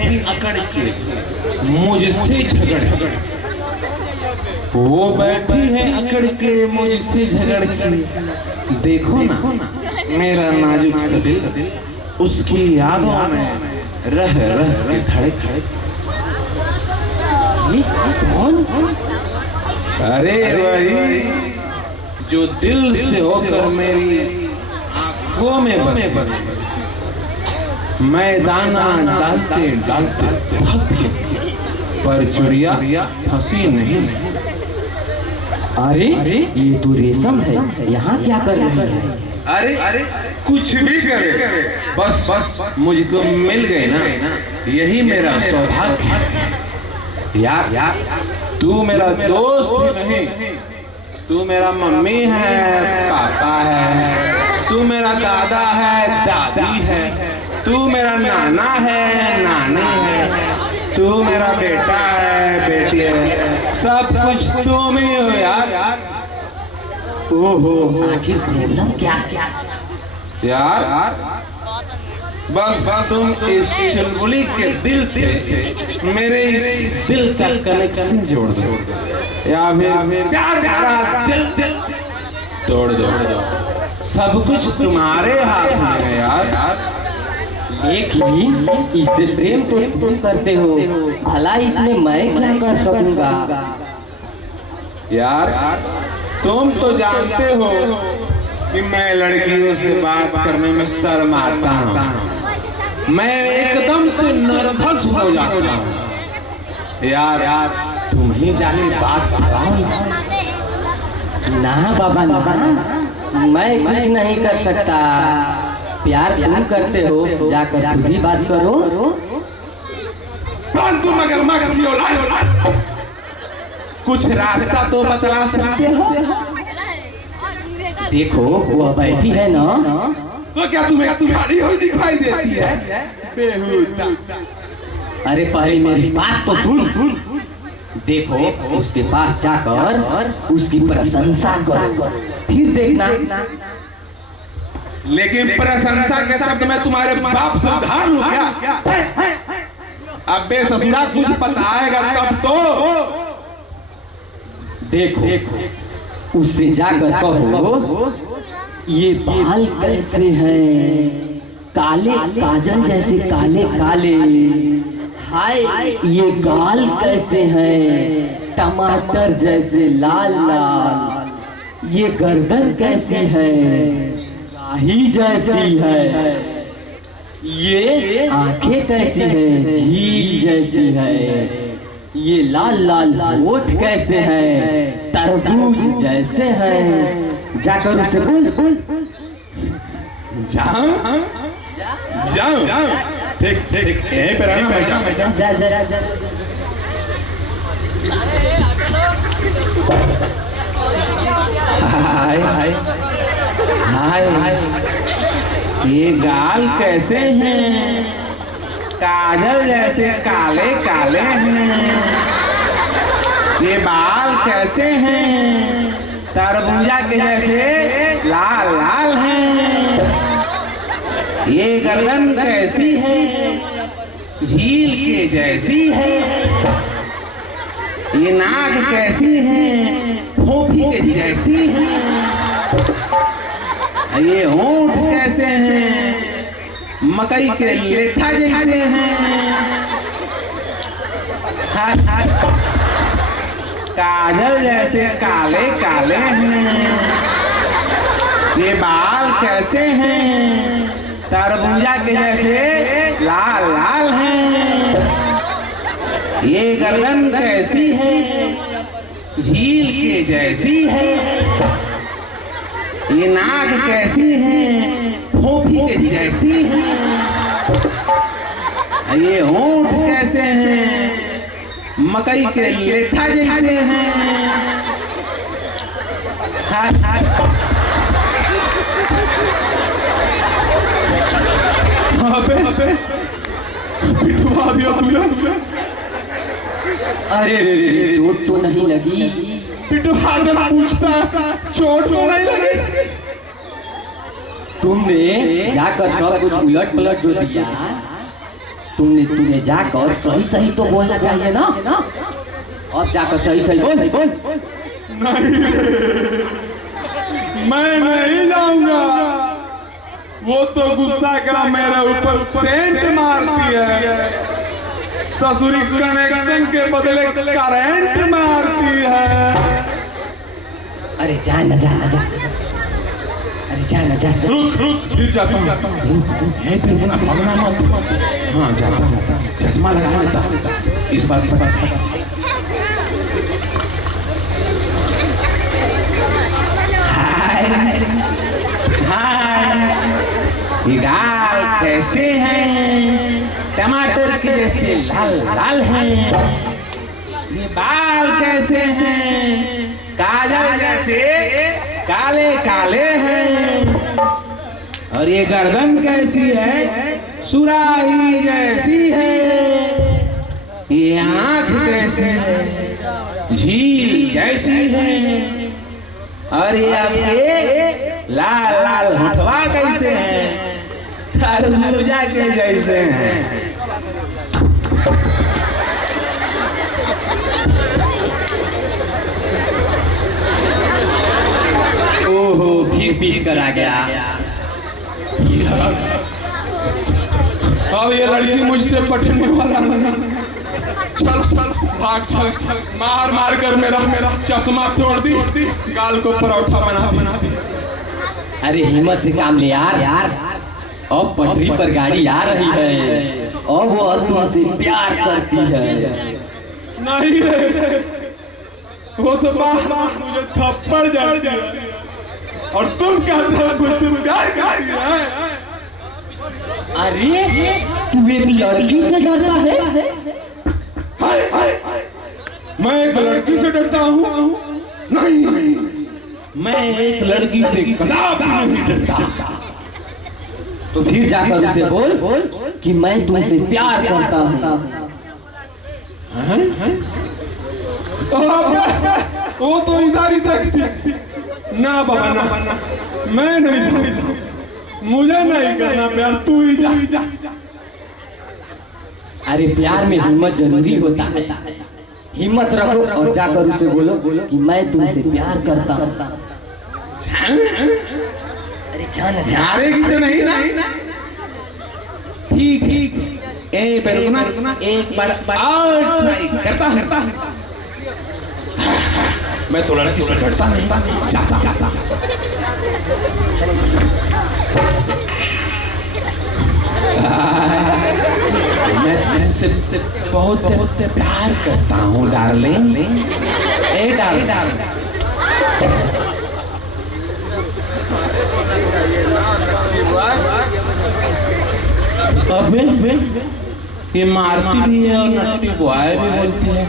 हैं अकड़ के मुझसे झगड़, वो बैठी है अकड़ के मुझसे झगड़ के। देखो ना मेरा नाजुक सा दिल उसकी यादों में रह रह के धड़क। कौन? अरे वही जो दिल से होकर मेरी आंखों में बसे, मैं दाना डालते डालते थक गया, पर चुड़िया फंसी नहीं। अरे ये तो रेशम है, यहाँ क्या कर रही है? अरे कुछ भी करे, बस मुझको मिल गए ना, यही मेरा सौभाग्य है। यार तू मेरा दोस्त ही नहीं, तू मेरा मम्मी है, पापा है, तू मेरा दादा है, दादी है, तू मेरा नाना है, नानी है, तू मेरा बेटा है, बेटी है, सब कुछ तुम ही हो यार। ओहो, आखिर प्रॉब्लम क्या है? यार बस तुम इस चुलबुली के दिल से मेरे इस दिल का कनेक्शन जोड़ दो, या फिर प्यार भरा दिल तोड़ दो। सब कुछ तुम्हारे हाथ में है यार। लेकिन इससे प्रेम तो तुम करते हो, भला इसमें मैं क्या कर सकूंगा? यार तुम तो जानते हो कि मैं लड़कियों से बात करने में शर्माता हूँ, मैं एकदम से नर्वस हो जाता हूँ। यार तुम ही जाके बात चलाओ ना। बाबा ना, मैं कुछ नहीं कर सकता। प्यार तुम करते हो, जाकर तुम भी बात करो। तुम मगरमच्छ की औलाद, कुछ रास्ता तो बतला सकते हो? देखो वो बैठी है ना, तो क्या तुम्हें खड़ी हुई दिखाई देती है? बेहुदा। अरे पहले मेरी बात तो सुन। देखो उसके पास जाकर उसकी प्रशंसा करो, फिर देखना। लेकिन प्रशंसा के शब्द में तुम्हारे बाप से उधार लूं क्या? अबे ससुरा कुछ बताएगा तब तो। देखो उससे जाकर कहो, ये बाल कैसे हैं, काले काजल जैसे काले काले। हाय ये गाल कैसे हैं, टमाटर जैसे लाल लाल। ये गर्दन कैसी है, शाही जैसी है। ये आंखें कैसी है, झील जैसी है। ये लाल लाल होठ कैसे हैं, तरबूज जैसे हैं। जाकर उसे बोल। जाऊं? ठीक यहीं पे रहना, मैं जाऊं। जा। हाय ये गाल कैसे हैं, काजल जैसे काले काले हैं। ये बाल कैसे हैं, तरबूजा के जैसे लाल लाल हैं। ये गर्दन कैसी है, झील के जैसी है। ये नाक कैसी है, फोफी के जैसी है। ये होंठ कैसे हैं, मकई के लेठा जैसे हैं। काजल जैसे काले काले हैं। ये बाल कैसे हैं, तरबूजा के जैसे लाल लाल हैं। ये गर्दन कैसी है, झील के जैसी है। ये नाक कैसी है, फोफी के जैसी है। ये होंठ कैसे हैं, मकई के लेठा जैसे हैं। पिटवा दिया तूने। अरे चोट तो नहीं लगी? पिटवा कर पूछता चोट तो नहीं लगी? तुमने जाकर सब कुछ उलट पलट जो दिया तुम्हें जाकर सही सही तो बोलना चाहिए ना। अब जाकर सही सही बोल। नहीं, मैं नहीं जाऊंगा। वो तो गुस्सा का मेरे ऊपर सेंट मारती है, ससुरी कनेक्शन के बदले करंट मारती है। अरे जा ना जा। अरे जा ना जा। रुक फिर जाता हूँ। फिर भगना मत। हाँ जाता हूँ, चश्मा लगा लेता इस बार पता। गाल कैसे हैं? टमाटर के जैसे लाल लाल हैं। ये बाल कैसे हैं? काजल जैसे काले काले हैं। और ये गर्दन कैसी है? सुराही जैसी है। ये आंख कैसी है? झील जैसी है। और ये आपके लाल लाल होठवा कैसे हैं? तरबूजा के जैसे हैं। ओहो, फिर पीट कर आ गया। अब ये लड़की मुझसे पटने वाला नहीं। चल भाग चल। मार मार कर मेरा चश्मा तोड़ दी, गाल को परोठा बना दी। अरे हिम्मत से काम ले यार। अब पटरी पर गाड़ी आ रही है। अब वो तुमसे प्यार करती है। नहीं रे, वो तो बार मुझे थप्पड़ जाती है और तुम कहते हो मुझसे प्यार करती है। अरे तू एक लड़की से डरता है? मैं एक लड़की से डरता हूँ? नहीं, मैं एक लड़की से कदापि नहीं डरता। तो फिर जाकर उसे बोल कि मैं तुमसे प्यार करता हूँ। वो तो इधर ही देखती। ना बाबा ना, मैं नहीं जाऊँ। मुझे नहीं करना प्यार, तू ही जा। अरे प्यार में हिम्मत जरूरी होता है। हिम्मत रखो और जाकर उसे बोलो कि मैं तुमसे प्यार करता हूँ। अरे जाना जाएगी तो नहीं ना? ठीक रुकना, एक बार और ट्राई करता हूँ। मैं तो लड़की से डरता नहीं, जाता। मैं तुमसे बहुत प्यार करता हूँ डार्लिंग। ए डार्लिंग, अबे ये मारती भी है और नट्टी बॉय भी बोलती है।